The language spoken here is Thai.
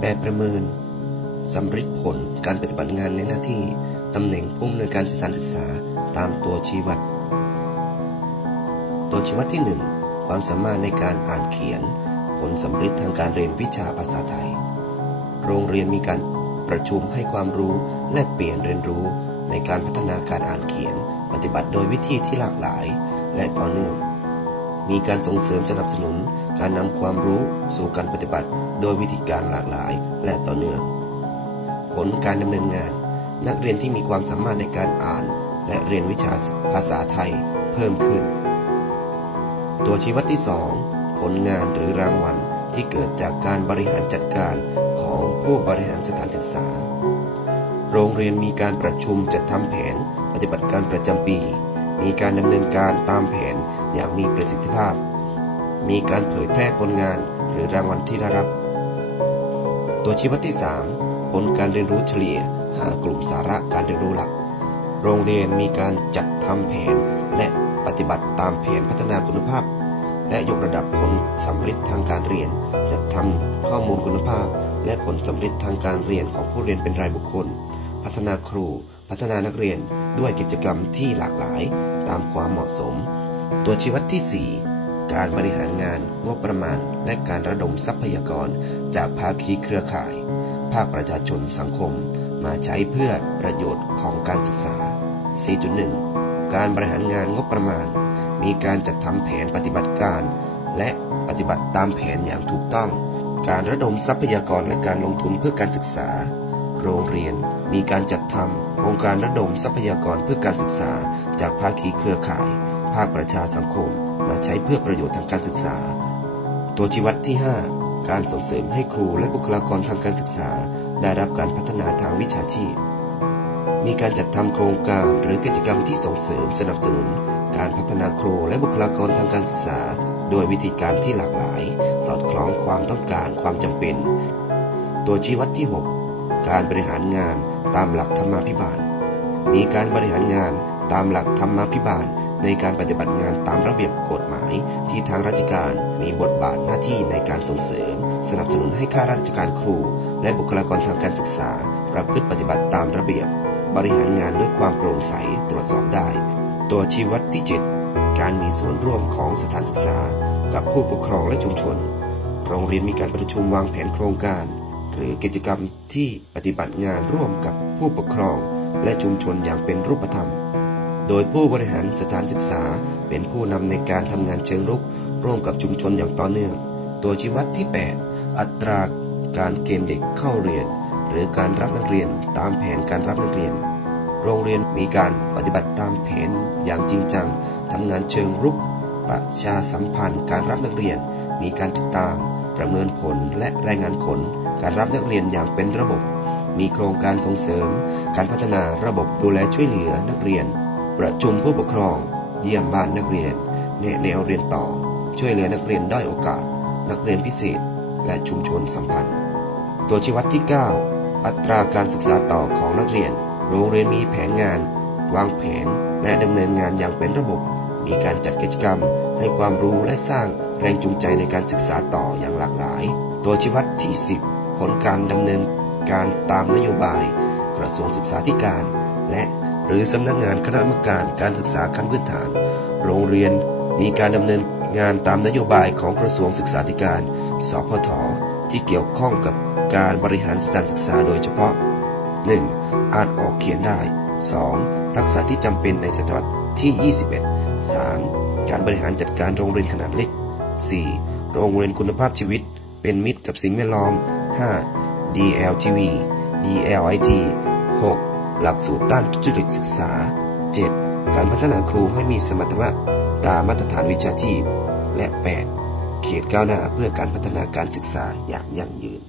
แบบประเมินสำริดผลการปฏิบัติงานในหน้าที่ตำแหน่งผู้อำนวยการสถานศึกษาตามตัวชี้วัด ตัวชี้วัดที่ 1 ความสามารถในการอ่านเขียน ผลสำริดทางการเรียนวิชาภาษาไทย โรงเรียนมีการประชุมให้ความรู้แลกเปลี่ยนเรียนรู้ในการพัฒนาการอ่านเขียน ปฏิบัติโดยวิธีที่หลากหลาย และต่อเนื่อง มีการส่งเสริมสนับสนุน การนำความรู้สู่การปฏิบัติ โดยวิธีการหลากหลายและต่อเนื่อง ผลการดำเนินงาน นักเรียนที่มีความสามารถในการอ่าน และเรียนวิชาภาษาไทยเพิ่มขึ้น ตัวชี้วัดที่ 2 ผลงานหรือรางวัลที่เกิดจากการบริหารจัดการของผู้บริหารสถานศึกษา โรงเรียนมีการประชุมจัดทำแผนปฏิบัติการประจำปี มีการดำเนินการตามแผนอย่างมีประสิทธิภาพ มีการเผยแพร่ผลงานหรือรางวัลที่ได้รับ ตัวชี้วัดที่ 3 ผลการเรียนรู้เฉลี่ยหากลุ่มสาระการเรียนรู้หลัก โรงเรียนมีการจัดทำแผนและปฏิบัติตามแผนพัฒนาคุณภาพ และยกระดับผลสำฤทธิ์ทางการเรียน จัดทำข้อมูลคุณภาพ และผลสำฤทธิ์ทางการเรียนของผู้เรียนเป็นรายบุคคล พัฒนาครู พัฒนานักเรียนด้วยกิจกรรมที่หลากหลาย ตามความเหมาะสม ตัวชี้วัดที่ 4 การบริหารงาน งบประมาณ และการระดมทรัพยากร จากภาคีเครือข่าย ภาคประชาชนสังคม มาใช้เพื่อประโยชน์ของการศึกษา 4.1 การบริหารงานงบประมาณ มีการจัดทำแผนปฏิบัติการ และปฏิบัติตามแผนอย่างถูกต้อง การระดมทรัพยากรและการลงทุนเพื่อการศึกษา โรงเรียน มีการจัดทำโครงการระดมทรัพยากรเพื่อการศึกษา จากภาคีเครือข่าย ภาคประชาสังคม มาใช้เพื่อประโยชน์ทางการศึกษา ตัวชี้วัดที่ 5 การส่งเสริมให้ครูและบุคลากรทางการศึกษา ได้รับการพัฒนาทางวิชาชีพ มีการจัดทำโครงการหรือกิจกรรมที่ส่งเสริมสนับสนุน การพัฒนาครูและบุคลากรทางการศึกษา โดยวิธีการที่หลากหลาย สอดคล้องความต้องการความจำเป็น ตัวชี้วัดที่ 6 การบริหารงานตามหลักธรรมาภิบาล มีการบริหารงานตามหลักธรรมาภิบาล ในการปฏิบัติงานตามระเบียบกฎหมาย ที่ทางราชการมีบทบาทหน้าที่ในการส่งเสริม สนับสนุนให้ข้าราชการครู และบุคลากรทางการศึกษา ประพฤติปฏิบัติตามระเบียบ บริหารงานด้วยความโปร่งใสตรวจสอบได้ ตัวชี้วัดที่ 7 การมีส่วนร่วมของสถานศึกษา กับผู้ปกครองและชุมชน โรงเรียนมีการประชุมวางแผนโครงการ หรือกิจกรรมที่ปฏิบัติงานร่วมกับผู้ปกครอง และชุมชนอย่างเป็นรูปธรรม โดยผู้บริหารสถานศึกษาเป็นผู้นำในการทำงานเชิงรุก ร่วมกับชุมชนอย่างต่อเนื่อง ตัวชี้วัดที่ 8 อัตราการเกณฑ์เด็กเข้าเรียน หรือการรับนักเรียนตามแผนการรับนักเรียน โรงเรียนมีการปฏิบัติตามแผนอย่างจริงจังทำงานเชิงรุกประชาสัมพันธ์การรับนักเรียน มีการติดตาม ประเมินผลและรายงานผล การรับนักเรียนอย่างเป็นระบบ มีโครงการส่งเสริม การพัฒนาระบบดูแลช่วยเหลือนักเรียน ประชุมผู้ปกครอง เยี่ยมบ้านนักเรียนแนะแนวเรียนต่อ ช่วยเหลือนักเรียนด้อยโอกาส นักเรียนพิเศษ และชุมชนสัมพันธ์ ตัวชี้วัดที่ 9 อัตราการศึกษาต่อของนักเรียน โรงเรียนมีแผนงาน วางแผนและดำเนินงานอย่างเป็นระบบ มีการจัดกิจกรรม ให้ความรู้และสร้างแรงจูงใจในการศึกษาต่ออย่างหลากหลาย ตัวชี้วัดที่ 10 ผลการดำเนินการตามนโยบาย กระทรวงศึกษาธิการ และหรือสำนักงานคณะกรรมการการศึกษาขั้นพื้นฐาน โรงเรียนมีการดำเนินงานตามนโยบายของกระทรวงศึกษาธิการ สพท ที่เกี่ยวข้องกับการบริหารสถานศึกษาโดยเฉพาะ 1. อ่านออกเขียนได้ 2. ทักษะที่จำเป็นในศตวรรษที่ 21 3. การบริหารจัดการโรงเรียนขนาดเล็ก 4. โรงเรียนคุณภาพชีวิต เป็นมิตรกับสิ่งแวดล้อม 5. DLTV DLIT 6. หลักสูตรต้านทุจริตศึกษา 7. การพัฒนาครูให้มีสมรรถนะตามมาตรฐานวิชาชีพ และ 8. เขตก้าวหน้าเพื่อการพัฒนาการศึกษาอย่างยั่งยืน